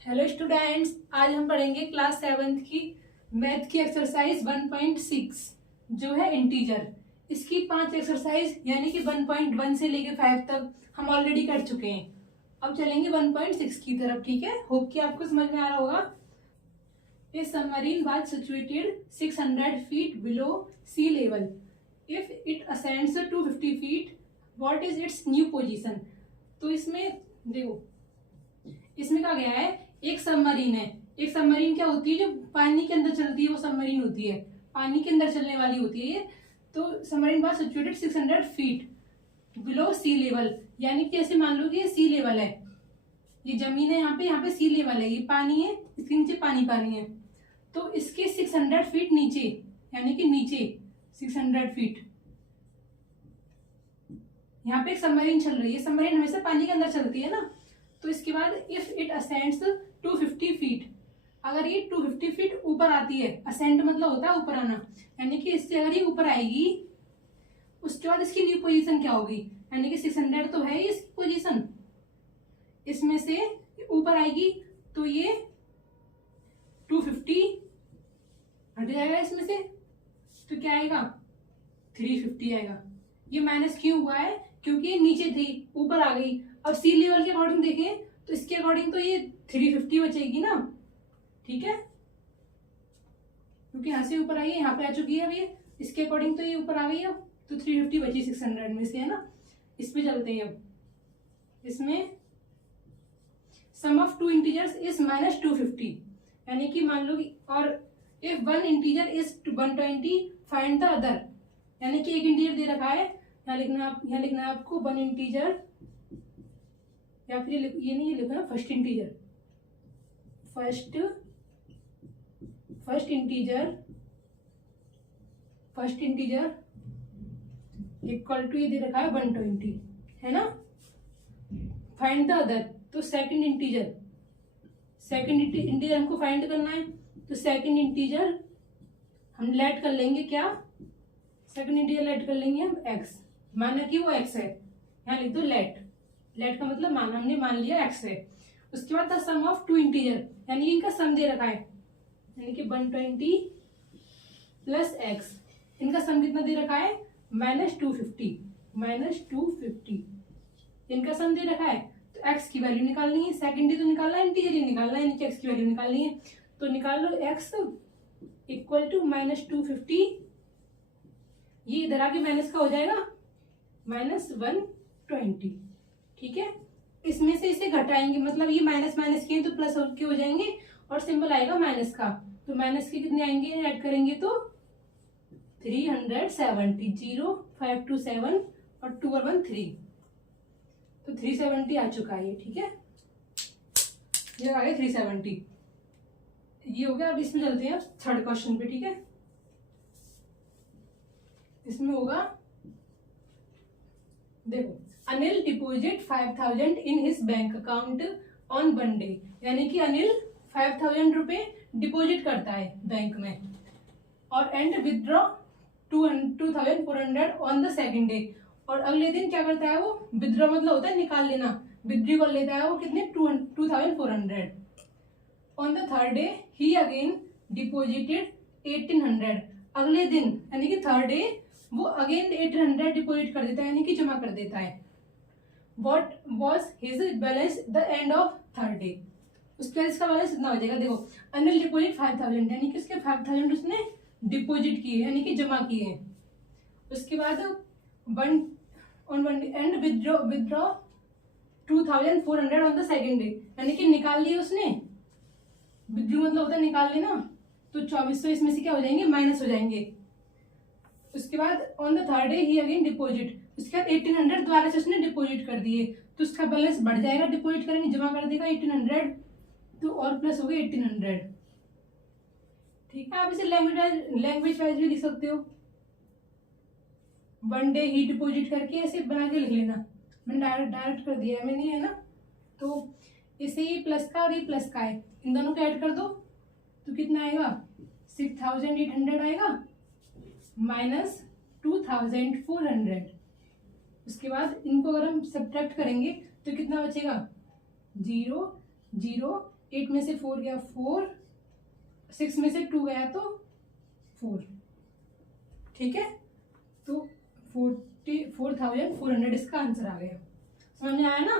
Hello students, आज हम पढ़ेंगे क्लास 7th की मैथ की एक्सरसाइज 1.6 जो है इंटीजर। इसकी 5 एक्सरसाइज यानी कि 1.1 से लेके 5 तक हम ऑलरेडी कर चुके हैं। अब चलेंगे 1.6 की तरफ। ठीक है, होप कि आपको समझ में आ रहा होगा। A submarine was situated 600 feet below sea level. If it ascends 250 feet, what is its new position. तो इसमें देखो, इसमें कहा गया है एक सबमरीन है। एक सबमरीन क्या होती है? जो पानी के अंदर चलती है वो सबमरीन होती है, पानी के अंदर चलने वाली होती है। तो submarine was situated 600 feet below sea level, यानी कि ऐसे मान लो कि ये सी लेवल है, ये जमीन है, यहाँ पे सी लेवल है, ये पानी है, इसके नीचे पानी है। तो इसके 600 फीट नीचे, यानी कि नीचे 600 फीट यहाँ पे एक सबमरीन चल रही है। सबमरीन हमेशा पानी के अंदर चलती है ना। तो इसके बाद इफ इट असेंड्स 250 फीट, अगर ये 250 फीट ऊपर आती है, असेंड मतलब होता है ऊपर आना, यानी कि इससे अगर ये ऊपर आएगी, उसके बाद इसकी न्यू पोजीशन क्या होगी, यानी कि 600 तो है इसकी पोजीशन, इसमें से ऊपर आएगी तो ये 250 हट जाएगा इसमें से, तो क्या आएगा 350 आएगा। ये माइनस क्यों हुआ है? क्योंकि ये नीचे थी, ऊपर आ गई। अब सी लेवल के अकॉर्डिंग देखें तो इसके अकॉर्डिंग तो ये 350 बचेगी ना। ठीक है, क्योंकि यहाँ से ऊपर आई है, यहाँ पे आ चुकी है अब ये, इसके अकॉर्डिंग तो ये ऊपर आ गई। अब तो 350 बची 600 में से, है ना। इस पे चलते हैं। अब इसमें सम ऑफ टू इंटीजर्स इज -250, यानी कि मान लो कि, और if one integer is 120 find the other, यानी कि एक इंटीजर दे रखा है, यहाँ लिखना है आपको वन इंटीजर, या फिर ये नहीं लिखना first integer, first integer equal to, ये दे रखा है 120, है ना। फाइंड द अदर, तो सेकंड इंटीजर हमको फाइंड करना है। तो सेकंड इंटीजर हम लेट कर लेंगे, क्या सेकंड इंटीजर लेट कर लेंगे हम x, माना कि वो x है, यहाँ लिख दो लेट का मतलब माना, हमने मान लिया x है। उसके बाद the sum of two integer, यानी कि इनका सम दे रखा है, यानी कि 120 प्लस x, इनका सम कितना दे रखा है -250, इनका सम दे रखा है। तो x की वैल्यू निकालनी है, सेकेंड तो निकालना है, इंटीजर ही निकालना है, यानी कि x की वैल्यू निकालनी है। तो निकाल लो x इक्वल टू -250, ये इधर आके माइनस का हो जाएगा -120। ठीक है, इसमें से इसे घटाएंगे, मतलब ये माइनस किए तो प्लस के हो जाएंगे, और सिंबल आएगा माइनस का। तो माइनस के कितने आएंगे, ऐड करेंगे तो 370, 0 5 2 7 और 2 और 1 3, तो 370 आ चुका है ये। ठीक है, ये आ गया 370, ये हो गया। अब इसमें चलते हैं थर्ड क्वेश्चन पे। ठीक है, इसमें होगा, देखो, Anil deposit 5000 in his bank account on one day, यानी कि अनिल 5000 रुपए डिपोजिट करता है बैंक में, और and withdraw 2400 on the second day, और अगले दिन क्या करता है वो, विदड्रॉ मतलब होता है निकाल लेना, विदड्रॉ कर लेता है वो कितने 2400। On the third day he again deposited 1800, अगले दिन यानी कि थर्ड डे वो अगेन 800 डिपोजिट कर देता है, यानी कि जमा कर देता है। What was his balance the end of third day, उसके बाद इसका बैलेंस कितना हो जाएगा। देखो, अनिल डिपोजिट 5000, यानी कि उसके 5000 उसने डिपोजिट किए, यानी कि जमा किए हैं। उसके बाद one and withdraw 2400 on the second day, यानी कि निकाल लिए उसने, विदड्रॉ मतलब होता है निकाल लेना, तो 2400 इसमें से क्या हो जाएंगे, माइनस हो जाएंगे। उसके बाद on the third day he again deposit, उसके बाद 1800 दोबारा से उसने डिपोजिट कर दिए, तो उसका बैलेंस बढ़ जाएगा, डिपोजिट करेंगे जमा कर देगा 1800, तो और प्लस हो गया 1800। ठीक है, आप इसे लैंग्वेज वाइज भी लिख सकते हो, वन डे ही डिपोजिट करके ऐसे बना के लिख लेना, मैंने डायरेक्ट कर दिया है मैंने, है ना। तो इसे ये प्लस का और ये प्लस का है, इन दोनों को ऐड कर दो तो कितना आएगा 6800 आएगा -2400। उसके बाद इनको अगर हम सब्ट्रैक्ट करेंगे तो कितना बचेगा 0 0 8 में से 4 गया 4, 6 में से 2 गया तो 4, ठीक है। तो 44,400 इसका आंसर आ गया। समझ में आया ना।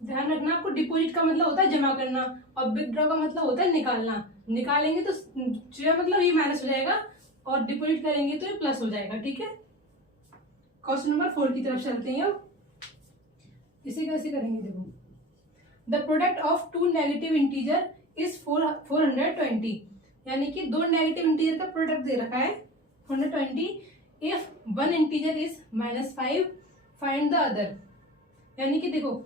ध्यान रखना, आपको डिपॉजिट का मतलब होता है जमा करना और विथड्रॉ का मतलब होता है निकालना। निकालेंगे तो जो मतलब ये माइनस हो जाएगा और डिपॉजिट करेंगे तो ये प्लस हो जाएगा, ठीक है। क्वेश्चन नंबर 4 की तरफ चलते हैं अब। इसे कैसे करेंगे, देखो the product of two negative integer is 420, यानी कि दो नेगेटिव इंटीजर का प्रोडक्ट दे रखा है 420। If one integer is -5 find the other, यानी कि देखो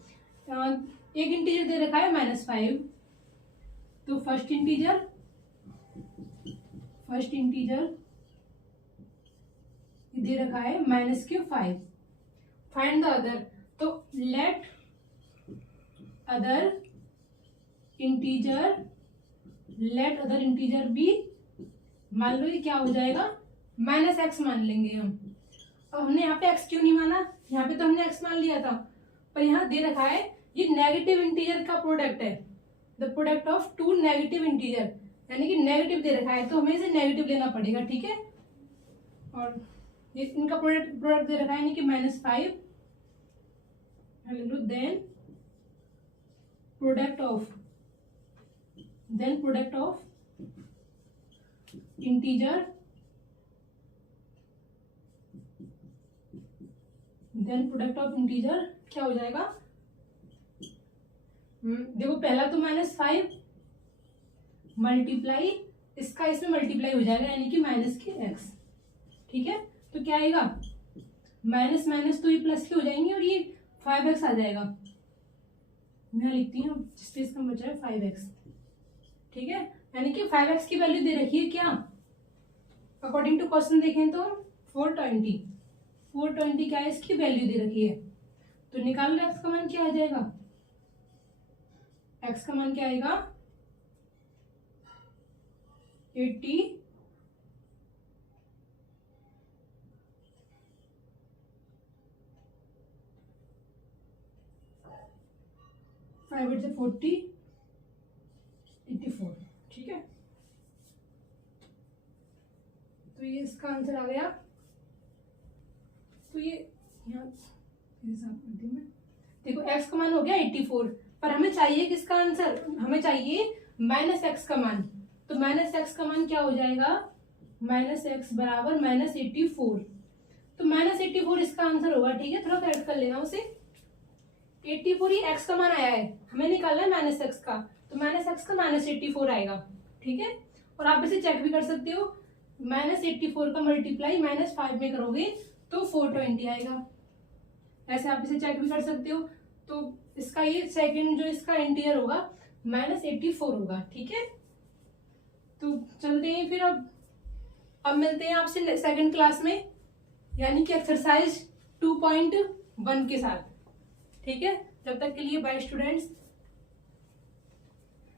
एक इंटीजर दे रखा है -5, तो फर्स्ट इंटीजर दे रखा है -5, फाइंड द अदर। तो लेट अदर इंटीजर बी, मान लो ये क्या हो जाएगा -x मान लेंगे हम। अब हमने यहाँ पे x क्यों नहीं माना, यहाँ पे तो हमने x मान लिया था, पर यहाँ दे रखा है ये नेगेटिव इंटीजर का प्रोडक्ट है, the product of two negative integer, यानी कि नेगेटिव दे रखा है तो हमें इसे नेगेटिव लेना पड़ेगा, ठीक है। और ये इनका प्रोडक्ट दे रखा है यानी कि -5, देन प्रोडक्ट ऑफ इंटीजर, क्या हो जाएगा। देखो पहला तो -5 मल्टीप्लाई इसका इसमें मल्टीप्लाई हो जाएगा यानी कि माइनस के x, ठीक है। तो क्या आएगा, माइनस माइनस तो ये प्लस के हो जाएंगे और ये 5x आ जाएगा। मैं लिखती हूँ जिस पे इसका बचा है 5x, ठीक है। यानी कि 5x की वैल्यू दे रखी है क्या, अकॉर्डिंग टू क्वेश्चन देखें तो 420 क्या है इसकी वैल्यू दे रखी है। तो निकाल लो x का मान क्या आ जाएगा, x का मान क्या आएगा 80, फाइव 8 से 40, 84, ठीक है। तो ये इसका आंसर आ गया। तो ये यहाँ हिसाब करती हूँ मैं, देखो x का मान हो गया 84, पर हमें चाहिए किसका आंसर, हमें चाहिए -x का मान। तो -x का मान क्या हो जाएगा, -x बराबर -84। तो -84 इसका आंसर होगा, ठीक है। थोड़ा करेक्ट कर लेना उसे, 84 ही x का मान आया है, हमें निकालना है -x का, तो -x का -84 आएगा, ठीक है। और आप इसे चेक भी कर सकते हो, -84 का मल्टीप्लाई -5 में करोगे तो 420 आएगा। ऐसे आप इसे चेक भी कर सकते हो। तो इसका ये सेकंड जो इसका इंटीजर होगा -84 होगा, ठीक है। तो चलते हैं फिर, अब मिलते हैं आपसे सेकंड क्लास में, यानी कि एक्सरसाइज 2.1 के साथ, ठीक है। जब तक के लिए बाय स्टूडेंट्स।